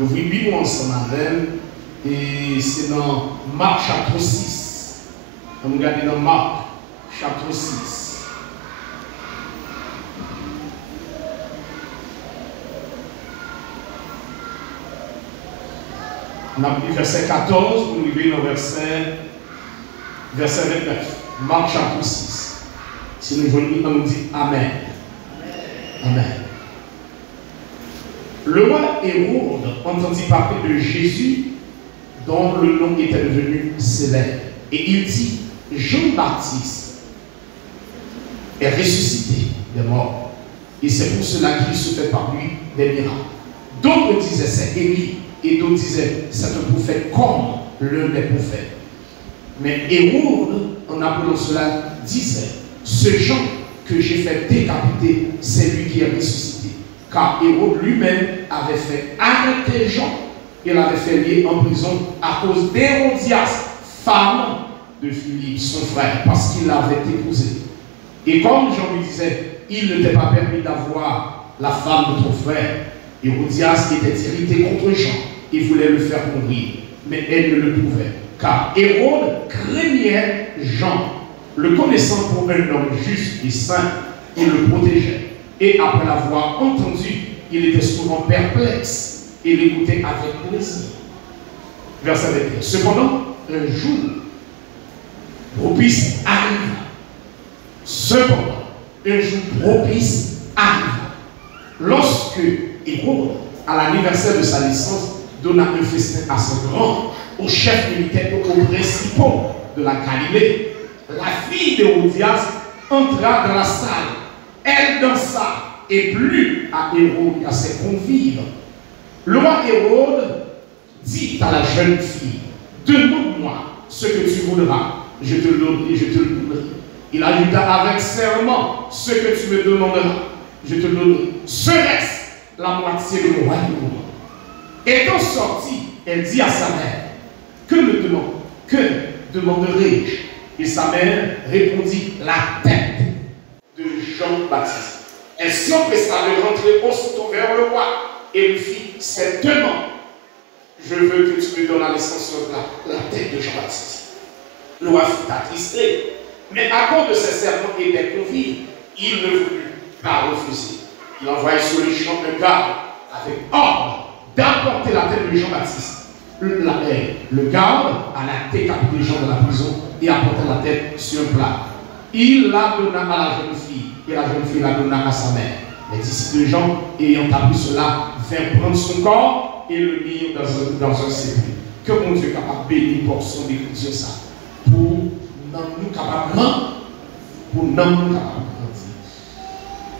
Nous vivons ensemble avec, et c'est dans Marc chapitre 6. On regarde dans Marc chapitre 6. On a pris verset 14 pour nous arriver au verset 29. Marc chapitre 6. Si nous joignons, on nous dit Amen. Amen. Le roi Hérode entendit parler de Jésus dont le nom était devenu célèbre. Et il dit, Jean-Baptiste est ressuscité des morts. Et c'est pour cela qu'il se fait par lui des miracles. D'autres disaient, c'est Élie. Et d'autres disaient, c'est un prophète comme l'un des prophètes. Mais Hérode, en appelant cela, disait, ce Jean que j'ai fait décapiter, c'est lui qui est ressuscité. Car Hérode lui-même avait fait arrêter Jean. Il l'avait fait lier en prison à cause d'Hérodias, femme de Philippe, son frère, parce qu'il l'avait épousée. Et comme Jean lui disait, il ne t'est pas permis d'avoir la femme de ton frère, Hérodias était irrité contre Jean et voulait le faire mourir, mais elle ne le pouvait, car Hérode craignait Jean, le connaissant pour un homme juste et saint, il le protégeait. Et après l'avoir entendu, il était souvent perplexe et l'écoutait avec plaisir. Verset 21. Cependant, un jour propice arriva. Cependant, un jour propice arriva. Lorsque Hérode, à l'anniversaire de sa naissance, donna un festin assez grand aux chefs militaires et aux principaux de la Galilée, la fille d'Hérodias entra dans la salle. Elle dansa et plut à Hérode et à ses convives. Le roi Hérode dit à la jeune fille, demande-moi ce que tu voudras, je te le donnerai, je te le donnerai. Il ajouta avec serment, ce que tu me demanderas, je te le donnerai. Serait-ce la moitié de mon royaume? Étant sortie, elle dit à sa mère, que demanderai-je? Et sa mère répondit, la tête de Jean-Baptiste. Elle s'empressa de rentrer aussitôt vers le roi et lui fit cette demande. Je veux que tu me donnes à l'essence la tête de Jean-Baptiste. Le roi fut attristé, mais à cause de ses serments et des convives, il ne voulut pas refuser. Il envoya sur le champ un garde avec ordre d'apporter la tête de Jean-Baptiste. Le garde alla décapiter Jean dans la prison et apporta la tête sur un plat. Il la donna à la jeune fille et la jeune fille la donna à sa mère. Les disciples de Jean, ayant appris cela, vinrent prendre son corps et le mirent dans un sépulcre. Que mon Dieu capable de bénir pour son d'écriture ça. Pour nous capables pour nous capables.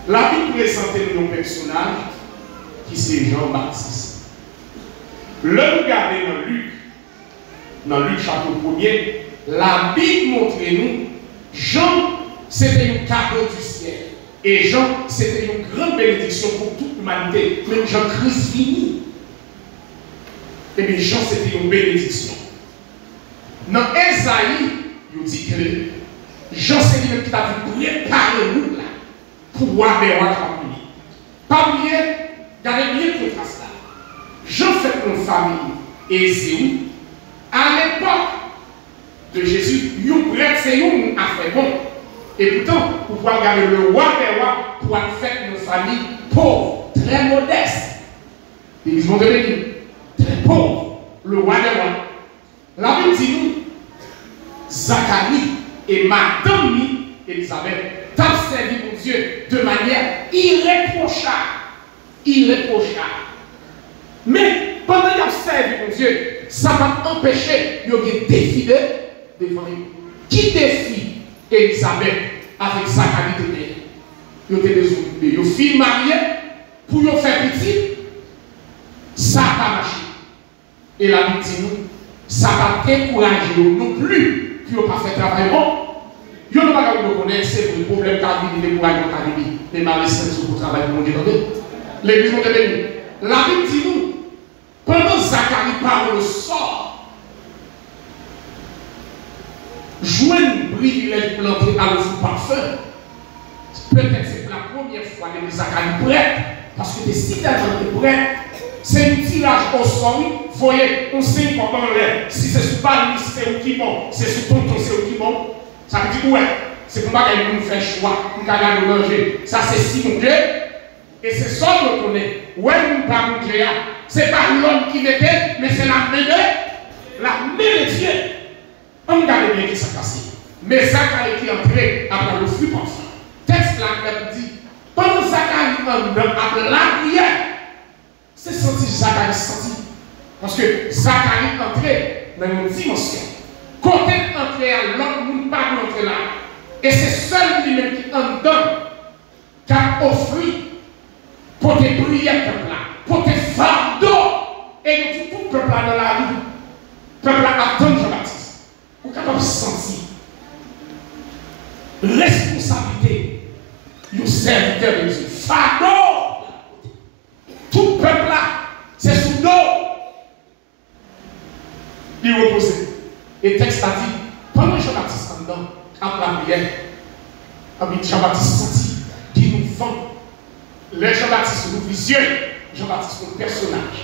La Bible présentait un personnage qui c'est Jean-Baptiste. Le regardez dans Luc chapitre 1er, la Bible montre nous, Jean, c'était un cadeau du ciel. Et Jean, c'était une grande bénédiction pour toute l'humanité. Même Jean-Christ fini. Et bien Jean, c'était une bénédiction. Dans Esaïe, il dit que Jean, c'est lui qui t'a préparé nous là, pour voir des rois qui pas oublier, regardez bien le contraste là. Jean fait une famille aisée. À l'époque de Jésus, il prêtre, c'est une affaire bon. Et pourtant, pour pouvoir garder le roi des rois, pour faire une famille pauvre, très modeste. L'église de Dieu, très pauvre, le roi des rois. La Bible dit nous, Zacharie et madame Élisabeth t'ont servi pour Dieu de manière irréprochable. Irréprochable. Mais pendant qu'ils ont servi pour Dieu, ça va empêcher de défiler devant lui. Qui défie Élisabeth avec Zacharie? Ils ont des ils ont filles mariées pour leur faire petit. Ça va marcher. Et la Bible dit nous, ça va décourager non plus qui n'ont pas fait travail bon. Ils n'ont pas reconnaître c'est le problème qu'a vu les courage qu'a vu les maris pour travailler pour Dieu. L'église de Dieu. La Bible dit nous, pendant Zacharie parle le sort, jouer un privilège planté à le fou parfum. Peut-être c'est la première fois que Zacharie prête, parce que des si tellement prêts, c'est un tirage au sort. Vous voyez, on sait comment l'air. Si c'est sous pas c'est au qui bon, c'est sous tonton, c'est au qui bon. Ça veut dire, ouais, c'est pour ça qu'il nous fait choix, nous allons manger. Ça, c'est si mon Dieu. Et c'est ça qu'on connaît. Ouais, nous pas mon Dieu. C'est pas l'homme qui l'était, mais c'est la main de Dieu. On regarde bien qui s'est passé. Mais Zacharie qui est entré après le flux parfum. Texte là qui dit, pendant Zacharie après la prière, c'est senti Zacharie senti. Parce que Zacharie est entré dans une dimension. Côté entré à l'autre, nous ne pas entrer là. Et c'est seul lui-même qui en donne, qui a offert pour tes prières peuple là, pour tes fardeaux. Et tout le peuple là dans la rue, le peuple là attend Jean-Baptiste. Vous êtes capable de sentir responsabilité du serviteur de Dieu. Fardeau. Tout le peuple là, c'est sous dos. Il repose. Et le texte a dit, pendant Jean-Baptiste en dedans, après la prière, Jean-Baptiste sentit qu'il nous vend. Le Jean-Baptiste nous visionne. Jean-Baptiste est un personnage.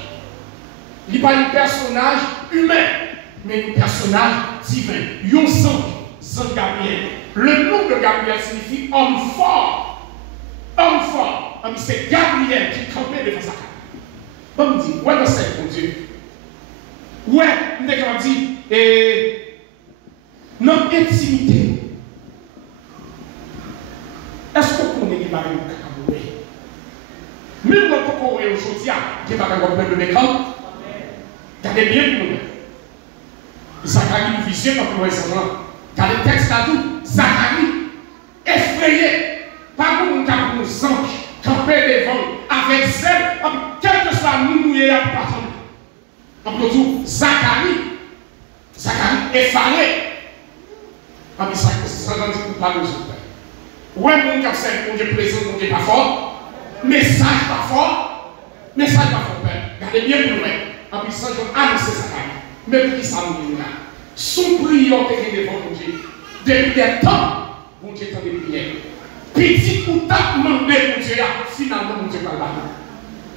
Il n'est pas un personnage humain, mais un personnage divin. Un ange Gabriel. Le nom de Gabriel signifie homme fort. Homme fort. C'est Gabriel qui campait devant Zacharie. On me dit, ouais, dans cette mon Dieu. Ouais, on est comme dit, notre intimité. Est-ce qu'on connaît les barils au Cameroun? Même dans le Cameroun aujourd'hui, il y a des barils de Bécam. Regardez bien pour nous. Zacharie nous visite quand nous voyons. Car le texte a dit, Zacharie, effrayé, par contre, nous nous anges, campés devant, avec zèle, quel que soit nous, nous y a pas. Après tout, Zacharie, effaré. Ah, mais ça veut dire qu'on parle aux autres. Ouais, mon Dieu, c'est mon Dieu présent, mon Dieu pas fort. Message pas fort. Message pas fort, Père. Regardez bien pour nous. En plus, ça, je annonce Zacharie. Mais pour qui ça nous dit là? Son prière qui est devant mon Dieu. Depuis des temps, mon Dieu est en des prières. Petit ou t'a demandé, mon Dieu, finalement, mon Dieu pas là.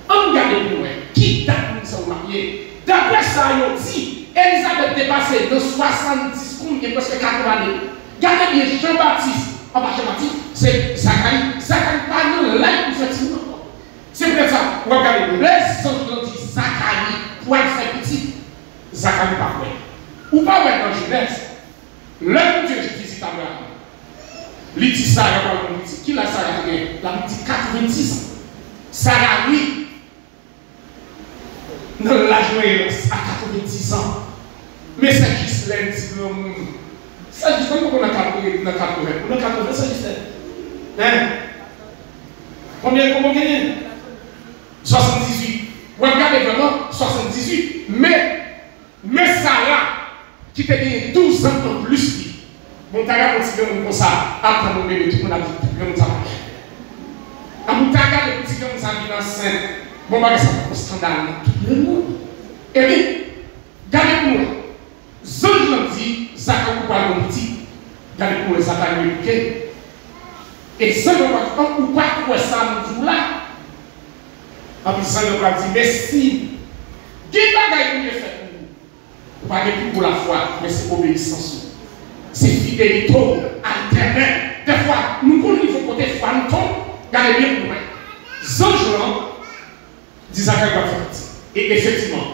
On regarde pour nous. Qui t'a nous sommes mariés? D'après ça, il dit, Elisabeth dépassée de 70 coups et presque 4 années. Regardez bien Jean-Baptiste. En bas, Jean-Baptiste, c'est Zacharie. Zacharie pas nous là pour faire ça. C'est pour ça, regardez, les autres ont dit Zacharie pour être fait petit. Zacharie pas vrai. Ou pas vrai dans Genèse. Le Dieu qui visite Abraham. Il dit ça, il dit, qui l'a ça? Il a dit 86 ans. Sarah, oui. Dans la joie à 90 ans. Mais c'est juste l'un dit le monde. C'est juste comme on a 80. On a 80, c'est juste hein? Combien gagne? 78. Vous regardez vraiment 78. Mais Sarah, qui t'a gagné 12 ans de plus, bon, t'as regardé comme ça, après mon bébé, tout le monde a dit, tout le monde a dit. Après, t'as regardé les petits comme ça, qui sont enceintes. Bon, bah, ça va être un scandale. Tout le monde. Et bien, regardez-moi. Zange l'ont dit, Zacharie pas mon petit. Regardez-moi, Zacharie éduqué. Et Zange l'ont dit, ou pas quoi ça, nous là. Et puis Zange l'ont dit, mais si, qui bagaille que j'ai fait pour vous? Pas plus pour la foi, mais c'est obéissance. C'est fidélité alternelle. Des fois, nous connaissons qu'il faut côté foi, nous tombons. Regardez bien pour moi. Zange l'ont dit, Zacharie va faire petit. Et effectivement,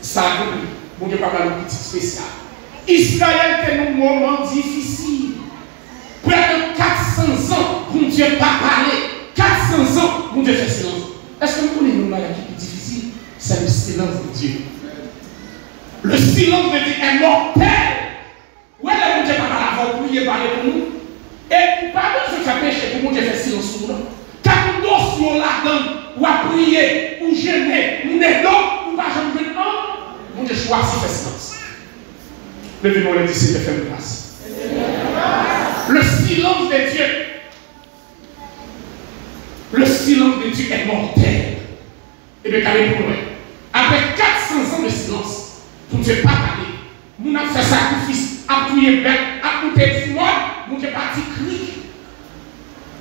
ça a compris. Mon Dieu, pas mal de petit spécial. Israël était un moment difficile. Près de 400 ans, mon Dieu pas parlé. 400 ans, mon Dieu fait silence. Est-ce que vous connaissez une maladie qui est difficile? C'est le silence de Dieu. Le silence de Dieu est mortel. Où est le mon Dieu pas parlé avant, prier, parler pour nous? Et pas besoin de faire péché pour mon Dieu faire silence sur nous. Quand nous dossions là-dedans, ou à prier, ou jeûner, ou n'aidons, ou pas jamais venir, mon Dieu choisit faire silence. Levez-nous les disciples et faire grâce. Le silence de Dieu. Le silence de Dieu est mortel. Et bien, regardez pour nous. Après 400 ans de silence, pour ne pas parler, nous avons fait sacrifice, à prier bête, à coûter foi, nous avons parti crier.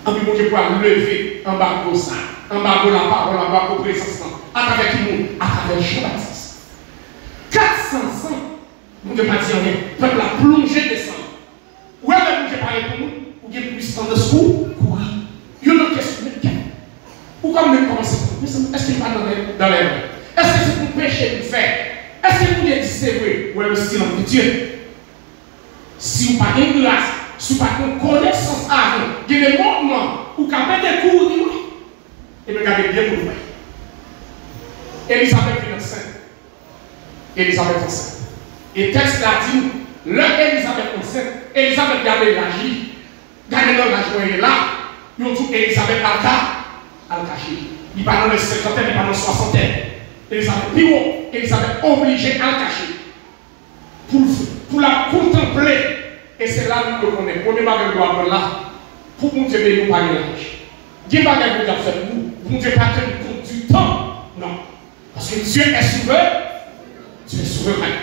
En puis, mon Dieu, pour lever en bas de ça, en bas de la parole, en bas de la présence, à travers qui nous, à travers Jean-Baptiste. 400 ans, mon Dieu, pas dit rien. Le peuple a plongé descendre. Où est-ce que mon Dieu parle pour nous? Ou bien puissance de secours? Courir. Il y a une autre question. Ou comme nous commençons? Est-ce qu'il n'est pas dans les mains? Est-ce que c'est pour pécher, pour faire? Est-ce que vous dites c'est vrai? Ou est-ce que c'est Dieu? Si vous n'avez pas de grâce, si vous n'avez pas de connaissance avant, il y a des moments où vous avez des cours, et vous regardez bien pour vous. Élisabeth est enceinte. Élisabeth enceinte. Et texte là dit, Élisabeth enceinte, Élisabeth gardait l'agir, gardait l'engagement, elle est là, ils ont dit Élisabeth à le cacher. Il n'est pas dans les 50, il n'est pas dans les 60. Élisabeth obligée à le cacher. Pour la contempler. Et c'est là que nous le connaissons. Premier bagage de l'homme là, pour nous Dieu nous pas l'âge. Dieu pas que vous avez fait nous. Vous ne devez pas tenir compte du temps. Non. Parce que Dieu est souverain. Dieu est souverain.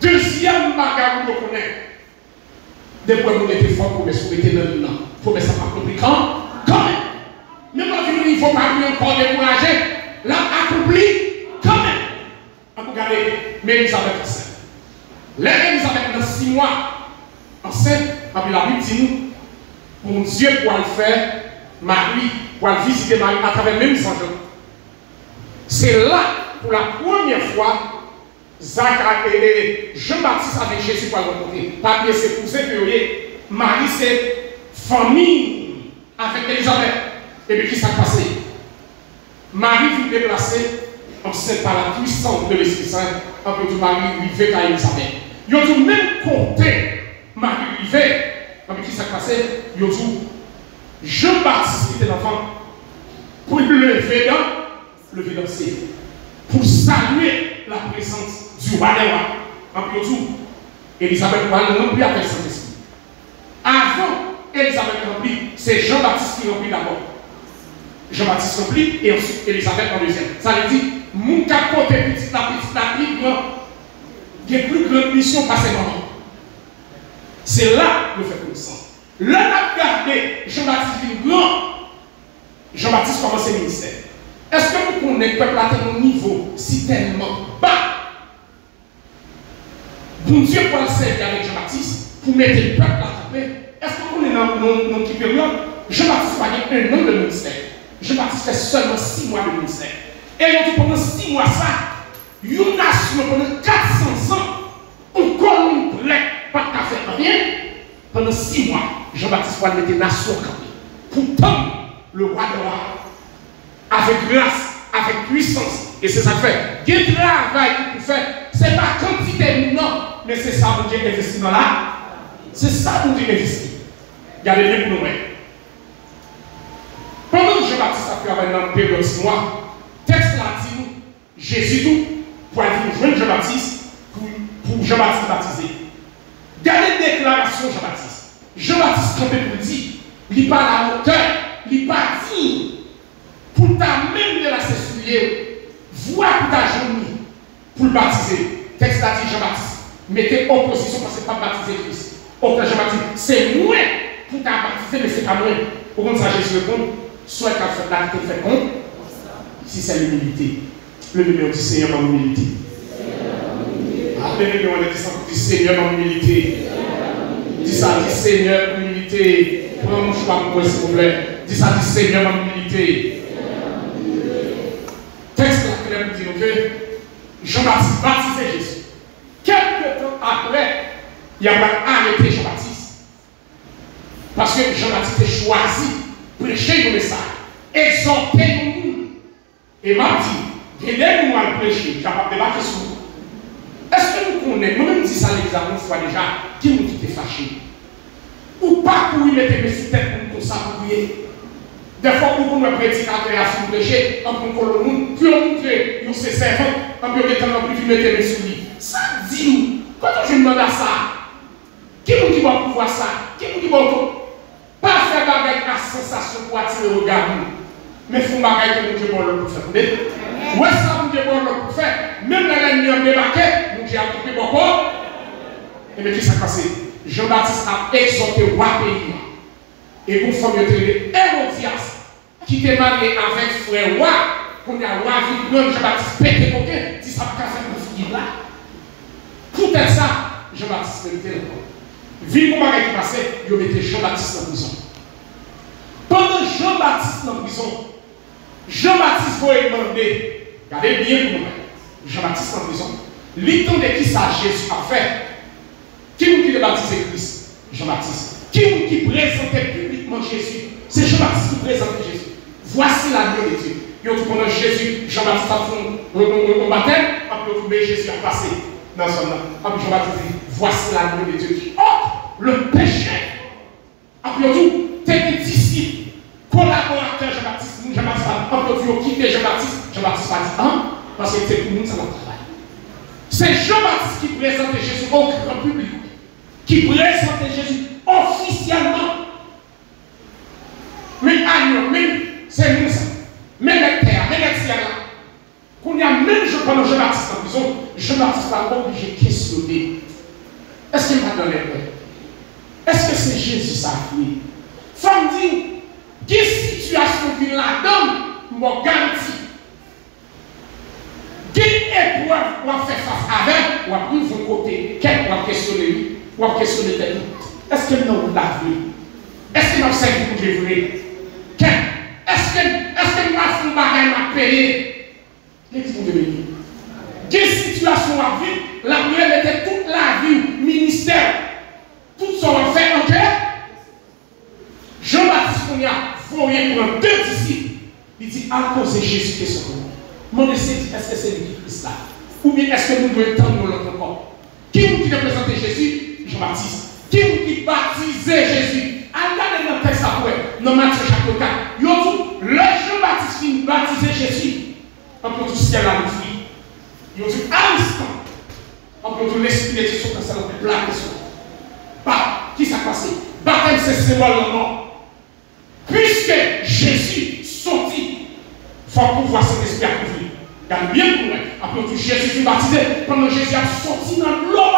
Deuxième bagage que nous connaissons. Des fois, nous étions forts pour les souhaiter dans le nom. Pour que ça pas compris quand même. Même quand il ne faut pas lui encore décourager. Là, accompli quand même. Regardez, mais Elisabeth enceinte. L'Élisabeth dans 6 mois enceinte, puis la Bible dit nous, mon Dieu pour le faire, Marie, pour le visiter Marie à travers même Saint Jean. C'est là, pour la première fois, Jean-Baptiste avec Jésus pour le rencontrer. Pas bien, c'est pour ça que Marie, c'est famille avec Elisabeth. Et puis, qui s'est passé? Marie fut déplacée enceinte par la puissance de l'Esprit Saint. Un peu de Marie vivait à Elisabeth. Ils ont tout même compté Marie vivait. Mais qui s'est passé? Ils ont tout Jean-Baptiste qui était l'enfant pour lever dans ses pour saluer la présence du roi des rois. En plus tout, Elisabeth ne remplit avec Saint-Esprit. Avant Elisabeth remplit, c'est Jean-Baptiste qui remplit d'abord. Jean-Baptiste remplit et ensuite Elisabeth en deuxième. Ça veut dire, mon capote petite la plus grande, il y a plus grande mission par ces moments. C'est là le fait connaissance. Là, on a gardé Jean-Baptiste grand. Jean-Baptiste commence le ministère. Est-ce que vous connaissez le peuple à un niveau si tellement bas? Bon Dieu pour le servir avec Jean-Baptiste, pour mettre le peuple à taper. Est-ce que vous connaissez dans quelle période? Jean-Baptiste n'a pas un an de ministère. Jean-Baptiste fait seulement 6 mois de ministère. Et pendant 6 mois, ça, une nation pendant 400 ans, on connaît pas de faire rien. Pendant 6 mois, Jean-Baptiste va mettre nation campée. Pourtant, le roi de roi, avec grâce, avec puissance, et c'est ça que fait. Il y a un travail qu'il peut faire. Ce n'est pas quantité, non, mais c'est ça que Dieu investit dans là. C'est ça que Dieu investit. Regardez bien pour nous. Pendant que Jean-Baptiste a travaillé dans une période de 6 mois, texte là dit Jésus tout pour aller joindre Jean-Baptiste pour Jean-Baptiste baptiser. Regardez la déclaration de Jean-Baptiste. Jean-Baptiste campé pour dire, il n'est pas à la hauteur, il n'est pas digne. Pour ta même de la s'essuyer, voir pour ta journée, pour le baptiser. Texte là dit Jean-Baptiste, mettez opposition parce que ce n'est pas baptiser Christ. Autant Jean-Baptiste, c'est moi pour ta baptiser, mais ce n'est pas moi. Pour qu'on sache Jésus répond, soit qu'elle fait la tête fait compte, si c'est l'humilité. Le numéro du Seigneur dans l'humilité. Appelez le numéro du Seigneur dans l'humilité. Dis ça, dis Seigneur dans l'humilité. Prends mon choix pour moi, s'il vous plaît. Dis ça, dis Seigneur dans l'humilité. Texte là que nous dit que Jean-Baptiste baptisait Jésus. Quelque temps après, il y a arrêté Jean-Baptiste. Parce que Jean-Baptiste a choisi de prêcher le message, exhorter nous. Et m'a dit, aidez-nous à prêcher, capable de débattre sur vous. Est-ce que nous connaissons, moi-même dis ça l'examen soit déjà, qui nous qui était fâché? Ou pas pour y mettre mes sous-têtes pour nous s'appuyer? Des fois, pour nous prédicateur à se prêcher, en pour nous, puis on montre, nous c'est servant, en plus de temps, plus mettre mes sous lui. Ça dit nous, quand je demande à ça, qui nous dit va pouvoir ça? Qui nous dit bon, pas faire bagaille à sensation pour attirer le regard, mais il faut bagaille que nous Dieu bon pour faire. Ouais, ça nous Dieu bon pour faire. Même dans l'ennemi en débarqué, nous Dieu a coupé beaucoup. Et bien, qui s'est passé? Jean-Baptiste a exhorté le roi pays. Et pour femme Hérodias, qui était marié avec frère Roi, qu'on a Roi Vibrant, Jean-Baptiste pété coquin, si ça va faire une fille là. Tout est ça, Jean-Baptiste était là. Vu comment il est passé, il mettait Jean-Baptiste en prison. Pendant Jean-Baptiste en prison, Jean-Baptiste va demander, regardez bien pour moi, Jean-Baptiste en prison, l'étendue de qui ça Jésus a fait. Qui est-ce qui a baptisé Christ? Jean-Baptiste. Qui est-ce qui présentait publiquement Jésus? C'est Jean-Baptiste qui présentait Jésus. Voici l'agneau de Dieu. Il y a tout pendant Jésus, Jean-Baptiste a fait un baptême, après Jésus a passé dans son nom. Après Jean-Baptiste dit, voici l'agneau de Dieu qui ôte le péché. Après tout, tes disciples, collaborateurs Jean-Baptiste, Jean-Baptiste a quitté Jean-Baptiste a dit, hein? Parce que c'est pour nous, ça va travailler. C'est Jean-Baptiste qui présentait Jésus au grand public, qui présentait Jésus officiellement. Mais agneau, même, c'est nous ça. Même les terres, même les ciels là. Qu'on y a même pendant Jean-Baptiste en prison, Jean-Baptiste n'a obligé de questionner. Est-ce qu'il m'a donné paix? Est-ce que c'est Jésus ça qui femme dit, quelle situation qu'il la donne, m'a garanti. Quelle épreuve on va faire face avec, on va prendre vos côtés, on va questionner lui, on va questionner tête. Est-ce que nous l'a vu? Est-ce que nous sommes pour Dieu vrai? Est-ce que nous avons fait un bagage à payer? Qu'est-ce que vous devez dire? Quelle situation à vivre? La prière était toute la vie, ministère, tout son fait en cœur. Jean-Baptiste, on y a voyé pour deux disciples. Il dit, à cause de Jésus qui est sur nous. Mon est-ce que c'est lui qui Christ là? Ou bien est-ce que nous devons tendre l'autre corps? Qui nous qui représentait Jésus? Jean-Baptiste. Qui nous qui baptisait Jésus? Regardez dans le texte après, dans Matthieu chapitre 4. Il y a tout, le Jean-Baptiste qui baptisait Jésus, on peut tout ciel à l'ouvrir. Il y a tout, à l'instant, on peut tout l'esprit de Dieu sur le salon, plaqué sur. Bah, qui s'est passé? Baptême, c'est symbole de mort. Puisque Jésus sortit, il faut pouvoir cet esprit à couvrir. Regardez bien pour moi. Après tout, Jésus fut baptisé, pendant que Jésus a sorti dans l'eau.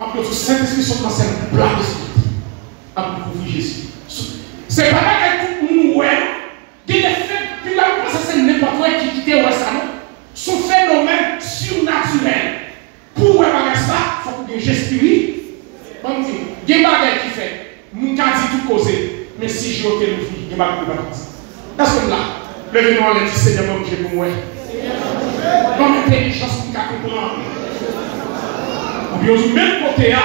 Après tout, Saint-Esprit sont dans cette plaque sur. Après couvrir Jésus. C'est pas là que tout le monde qui est fait, puis là, c'est n'importe qui quitte au salon. Ce phénomène surnaturel. Pour voir ça, il faut que j'espère. Bon Dieu, il y a des bagages qui fait. Mon cas dit tout causer. Mais si je ôte le fil, il y a des bagages qui fait. Est-ce que là, levez-nous en l'air, Seigneur, mon Dieu, pour moi. Dans l'intelligence pour qu'on comprenne. Ou bien, même côté là,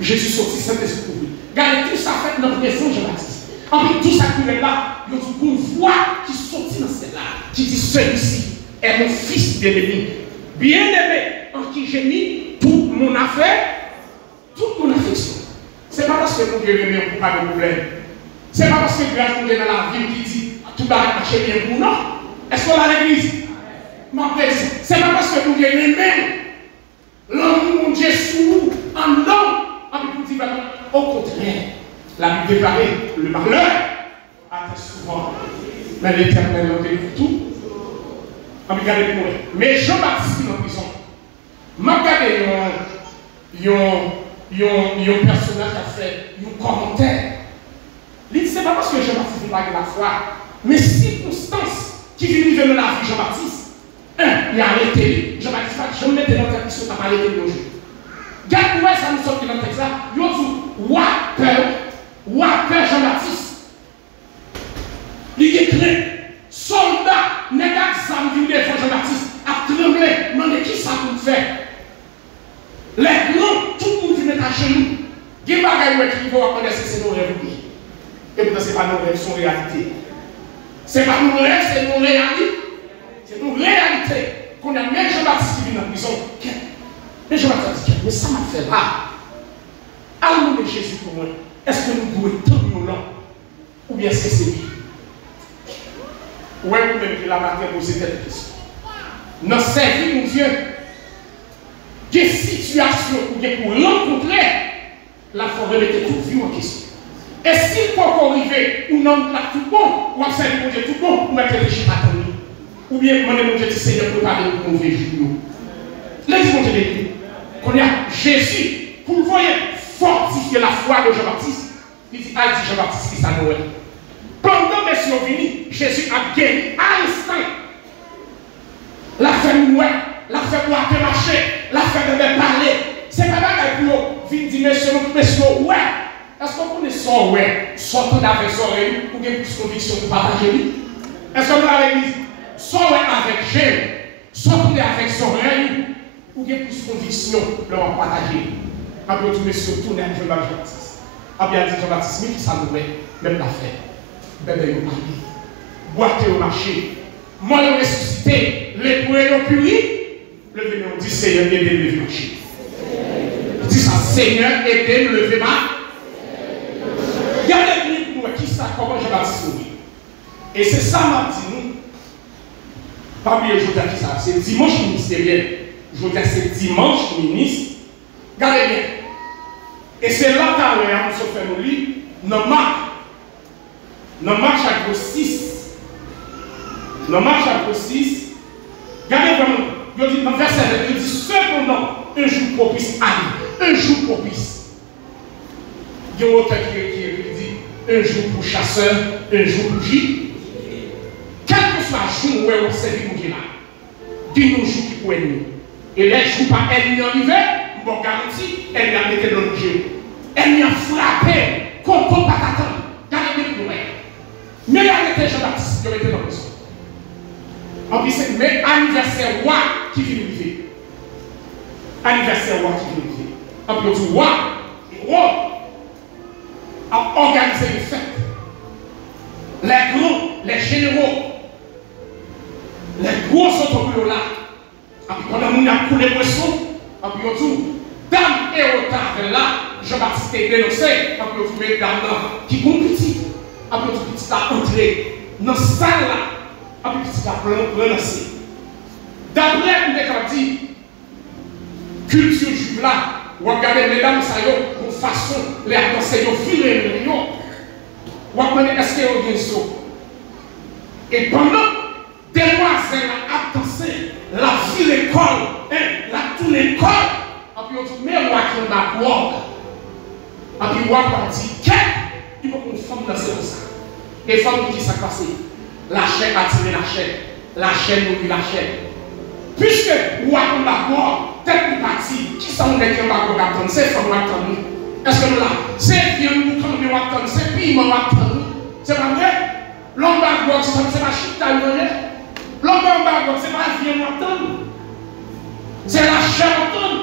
Jésus sorti, Saint-Esprit pour lui. Regardez tout ça fait notre maison, Jean-Baptiste. En plus, tout ça qui est là, il y a une voix qui sortit dans celle-là, qui dit celui-ci est mon fils bien-aimé. Bien-aimé, en qui j'ai mis toute mon affaire, toute mon affection. Ce n'est pas parce que mon Dieu aimé, on n'a pas de problème. Ce n'est pas parce que Dieu a fondé dans la Bible qui dit tout va marcher bien pour nous. Est-ce qu'on a l'église? Ce n'est pas parce que mon Dieu aimé, l'amour mon Dieu sous en l'homme. Au contraire, la Bible déclarait le malheur attend souvent, mais l'Éternel en délivre tout. Regardez pour moi. Mais Jean-Baptiste est en prison. Regardez un personnage qui a fait un commentaire. Il dit, ce n'est pas parce que Jean-Baptiste n'a pas de la foi, mais circonstances qui vivent dans la vie de Jean-Baptiste. Il a arrêté. Jean-Baptiste n'a jamais été dans la question, il n'a pas arrêté de nos jours. Regarde moi ça nous sort dans le texte là. Il y a dit, Wapeur Jean-Baptiste. Il est craint. Soldat, n'est pas ça me dit devant Jean-Baptiste. A tremblé. Mais qui ça nous fait? Les grands, tout le monde vient à genoux. Il y a des bagages qui vont apprendre c'est nos rêves. Et pourtant, ce n'est pas nos rêves, c'est réalité. Ce n'est pas nos rêves, c'est nos réalités. C'est nos réalités. Qu'on a même Jean-Baptiste qui vient en prison. Mais je m'attends dit, mais ça m'a fait là. Allons de Jésus pour moi. Est-ce que nous devons être nous là? Ou bien c'est lui? Ouais, vous-même qui la matin posé cette question. Dans cette vie, mon Dieu, des situations ou bien pour rencontrer, la forêt mettait toute vie en question. Et s'il faut qu'on arrive, ou non, là tout bon, ou observer mon Dieu tout bon, ou mettre les chiens à ton lit. Ou bien demander mon Dieu, tu sais, de préparer pour mauvais jour. Laisse mon Dieu qu'on y a Jésus, pour le voyer, fortifier la foi de Jean-Baptiste. Il dit, ah, dit Jean-Baptiste, qui ça Noël. Pendant que sont venus, Jésus a guéri à l'instant. La fait mourir, la fait boire marcher, la fait de parler. C'est pas mal pour vous dire, monsieur, ouais. Est-ce qu'on connaît son ouais? Sortons avec son ouais, ou bien plus conviction pour partager lui? Est-ce qu'on a l'église? Son ouais avec Jésus, sortons avec son ouais, ou bien plus conviction pour partager. Après, tout monsieur, tournez avec Jean-Baptiste. Après, dit Jean-Baptiste, mais qui ça nous est? Même la fait. Bébé, vous parlez. Boitez au marché. Moi, le ressuscité, les poètes ont puri. Le venez, on dit Seigneur, aidez-moi à lever marché. Il dit ça, Seigneur, aidez-moi à lever marché. Regardez pour moi qui ça, comment Jean-Baptiste mourit. Et c'est ça, m'a dit nous. Pas oublier, je vous dis ça. C'est dimanche ministériel. Je vous dis c'est dimanche ministre. Regardez bien. Et c'est là qu'on se fait nous lire. Dans Marc chapitre 6. Dans Marc chapitre 6. Regardez vraiment. Il dit dans verset 2, il dit cependant un jour propice arrive. Un jour propice. Il y a un auteur qui dit un jour pour chasseur, un jour pour gîte. Quel que soit le jour où on s'est dit là, il y a un jour qui pour ennemi. Et les jours par ennemi en hiver, bon garantie, elle a mis dans le jeu. Elle a frappé contre ton pataton. Regardez bien pour moi. Mais il y a été Jean-Baptiste, il a été dans le prison. En plus, c'est mais anniversaire roi qui vient arriver. Anniversaire roi qui vient arriver. En plus, le roi a organisé une fête. Les grands, les généraux, les gros automobiles là. Et puis, quand on a coulé le poisson, et puis on dit, dame et autant là, Jean-Baptiste est dénoncé, et puis on trouve dame qui sont petits, et puis on trouve petit à entrer dans cette salle là, et puis petit à relancer. D'après, on a dit, culture juive là, regardez mesdames, ça y est, pour façon, les danser, ils filent les lions. Regardez, est-ce qu'il y a un ça? Et pendant, demoiselles ont dansé, la ville l'école, la tout l'école, et puis on dit, mais moi qui on a quoi? Et puis on dit, qu'est-ce qu'il faut qu'on femme danser comme ça? Et femme qui s'est passé, la chair a tiré la chair nourrit la chair. Puisque on a quoi? Tête de partie, qui sont les qui ont attendre, c'est femme qui attend. Est-ce que nous là, c'est bien nous quand nous attendons, c'est piment attendre. C'est pas vrai? L'homme va voir, c'est pas chita lui. L'homme va voir, c'est pas bien attendre. C'est la chair attendre.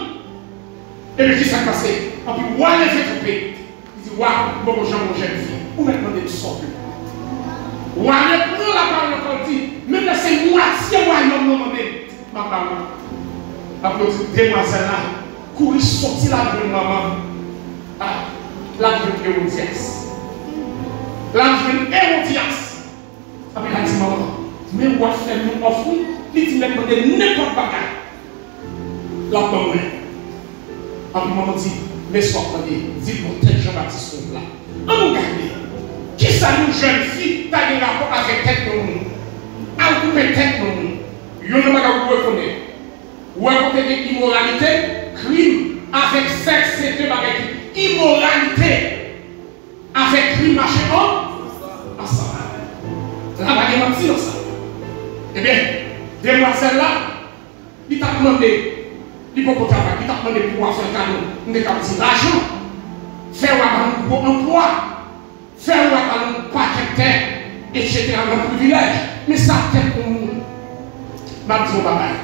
Et puis qui s'est passé? Et puis, où est-ce que tu fais? Il dit, waouh, bon, j'ai mon jeune fille. Où maintenant des sortes? Où est-ce que la parole qu'on dit? Même là, c'est moitié, où est-ce que nous demandons? Ma parole. Après, demoiselle là, courir sortir la jeune maman. Ah, la jeune Hérodias. La jeune Hérodias. Après, elle dit, maman, mais où est-ce que nous offrons? Il dit, mais demandez n'importe quoi. La bonne. Après, maman dit, mais sois attendez, dites-moi, tel Jean-Baptiste sont là. On nous garde. Qui ça nous jeune fille, t'as des rapports avec tête de nous? À couper tête de nous. Vous ne pouvez pas vous reconnaître. Ou à côté de l'immoralité, crime avec sexe, c'est deux bagages. Immoralité avec crime marché ensemble. La baguette menti dans ça. Eh bien, demoiselle là, il t'a demandé, il peut pas travailler, il t'a demandé pour faire un cadeau, il t'a dit l'argent, faire un emploi, faire un paquet de terre, etc. un privilège. Mais ça, c'est pour nous. Ma dit au bagaille.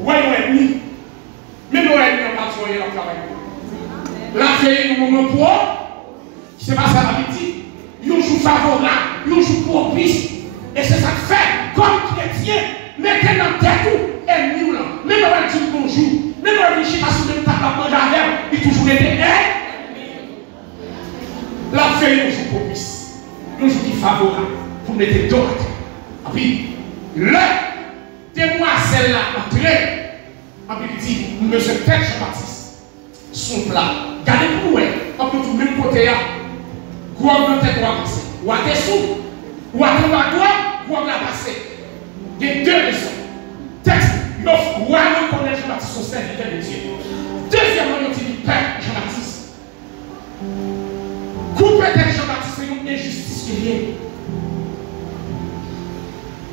Ouais, oui. Mais nous, on va travailler dans le travail. La fille, nous, mon poids, c'est pas ça la petite. Il y a un jour favorable, il y a un jour propice. Et c'est ça que fait, comme chrétien, mettez dans tête tout, et nous, là. Même on va dire bonjour, même on va dire, je suis pas sur le table à manger avec, il toujours été, la fille, un jour propice. Un jour qui est favorable, pour mettre d'autres. Et puis, là, demoiselle là entrée, en puis il dit, monsieur Père Jean-Baptiste, son plat, gardez pour vous, en plus du même côté là, quoi vous tête ou passer, ou à des sous, ou à ton bateau, ou à la passer. Il y a deux raisons. Texte, l'offre, ou à nous connaître Jean-Baptiste, son serviteur de Dieu. Deuxièmement, il dit, Père Jean-Baptiste,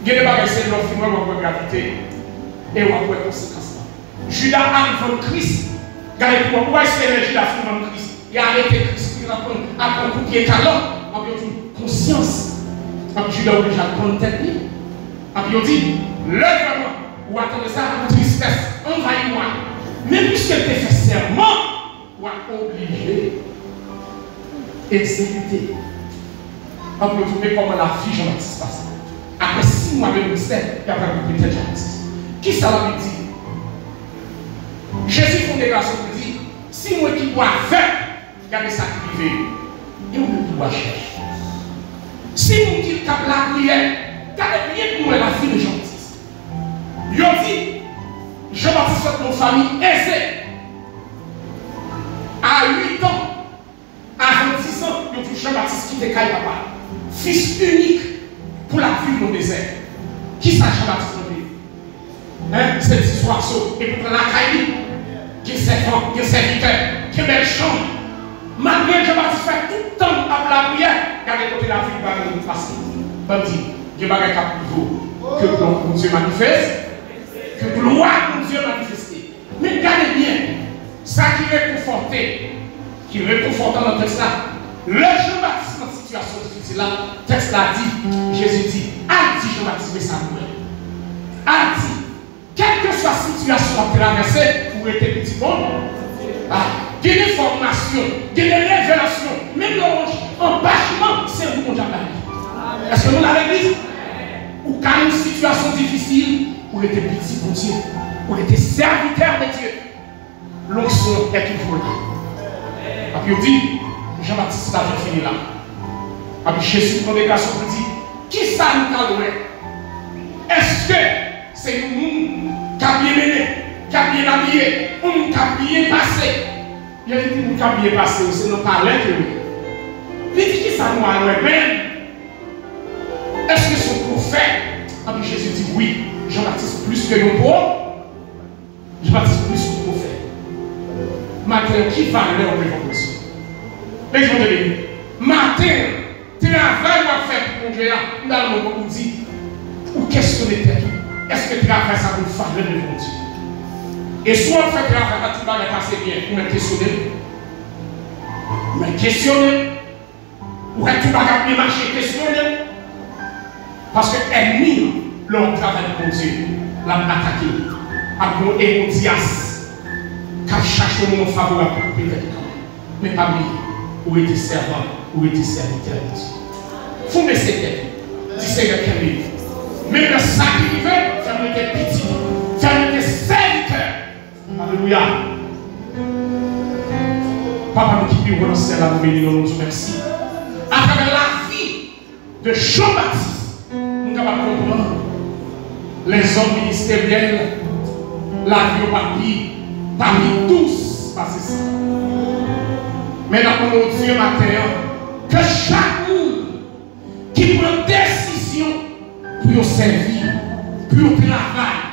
Il y a des bagages, c'est l'offre, on va gravité et on va voir les conséquences. Judas a vu Christ. Regardez pourquoi est-ce que Judas a vu Christ? Il a arrêté Christ, il a pris un coup de pied talent. On a dit conscience. Judas a obligé à prendre tête. On a dit lève-moi ou attendez ça avec tristesse, envahis-moi. Mais puisque tu as fait serment, on a obligé d'exécuter. On peut trouver comment la fille Jean-Baptiste passe. Après 6 mois de ministère, il y a pas de peut-être Jean-Baptiste. Qui ça l'a dit? Jésus fait une déclaration pour dire si moi qui dois faire, regardez ça qui vit. Et on doit chercher. Si vous dites que la prière, regardez bien pour la fille de Jean-Baptiste. Il a dit Jean-Baptiste fait une famille aisée. À 8 ans, à 10 ans, il y a Jean-Baptiste qui était papa. Fils unique pour la vie dans le désert. Qui ça Jean-Baptiste c'est l'histoire et pour la caille, qui est servant, qui est serviteur, qui est belle chambre. Malgré Jean-Baptiste fait tout le temps à la prière, regardez côté la vie, il va nous passer. Bandit, Dieu va regarder plus que gloire pour Dieu manifeste, que gloire pour Dieu manifester. Mais regardez bien, ça qui réconforte dans le texte là, le Jean-Baptiste dans cette situation difficile là, le texte là dit, Jésus dit, a dit Jean-Baptiste, mais ça nous a dit. Quelle que soit la situation à traverser pour être petit monde, il y a des formations, il y a des révélations, même en bâchement, c'est vous qu'on a. Est-ce que nous l'avons l'église? Ou quand une situation difficile, pour être petit pour Dieu, pour être serviteur de Dieu, l'onction est toujours là. Et puis il dit, Jean-Baptiste avait fini là. Et puis Jésus prend des déclaration pour dire, qui ça nous a loué? Est-ce que c'est nous qui avons bien mené, qui avons bien habillé, nous qui avons bien passé? Il a dit nous qui avons bien passé, c'est nos talents que nous. Il dit qui ça nous a loué? Est-ce que c'est un prophète? Et puis Jésus dit oui, Jean-Baptiste plus que nous pauvres, Jean-Baptiste plus que prophète. Maintenant, qui va aller en révolution? Les gens de l'église. Matin, travail à faire pour conduire là, dans le moment où on dit, ou questionner tête. Est-ce que travail ça vous faire devant Dieu? Et soit on fait travail à tout le monde passer bien, ou me questionner. Mais questionner. Ou être tout le monde bien marcher, questionner. Parce que l'ennemi, l'on travaille pour Dieu, l'a attaqué. À mon émodias, car cherche le moment favorable pour peut-être. Mais pas lui, ou était servant, ou était serviteur de Dieu. Faut me céder. Dis Seigneur qui est mais le sacrifice, ça me fait pitié. Ça me fait serviteur. Alléluia. Papa, nous qui nous renoncer à la nouvelle, nous nous merci. À travers la vie de Jean-Baptiste, nous sommes capables de comprendre les hommes ministériels, la vie au parmi tous, parce ça. Mais dans mon Dieu matin, que chaque monde qui prend décision pour servir, pour travailler,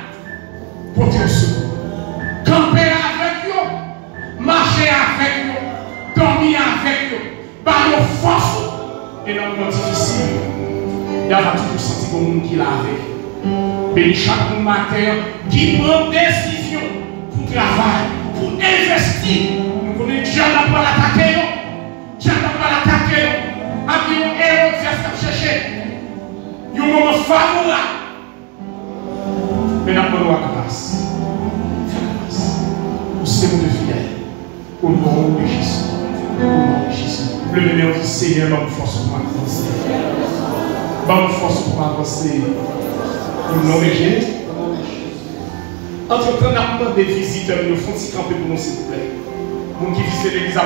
pour te secours. Camper avec eux, marcher avec eux, dormir avec eux, par nos forces. Et dans le monde difficile, il y a toujours senti comme monde qui l'a avec. Béni chaque matin qui prend décision pour travailler, pour investir. Nous connaissons Dieu n'a pas l'attaquer. Dieu n'a pas l'attaquer. Avec un héros qui a cherché. Il y a un moment favorable. Mais nous avons grâce. Grâce. Nous sommes de fidèles. Au nom de Jésus. Au nom de Jésus. Le meilleur du Seigneur, bonne force pour avancer. Bonne force pour avancer. Au nom de Jésus. Entre-temps, nous avons des visiteurs. Nous font petit camper pour nous, s'il vous plaît. Nous qui visitons l'église à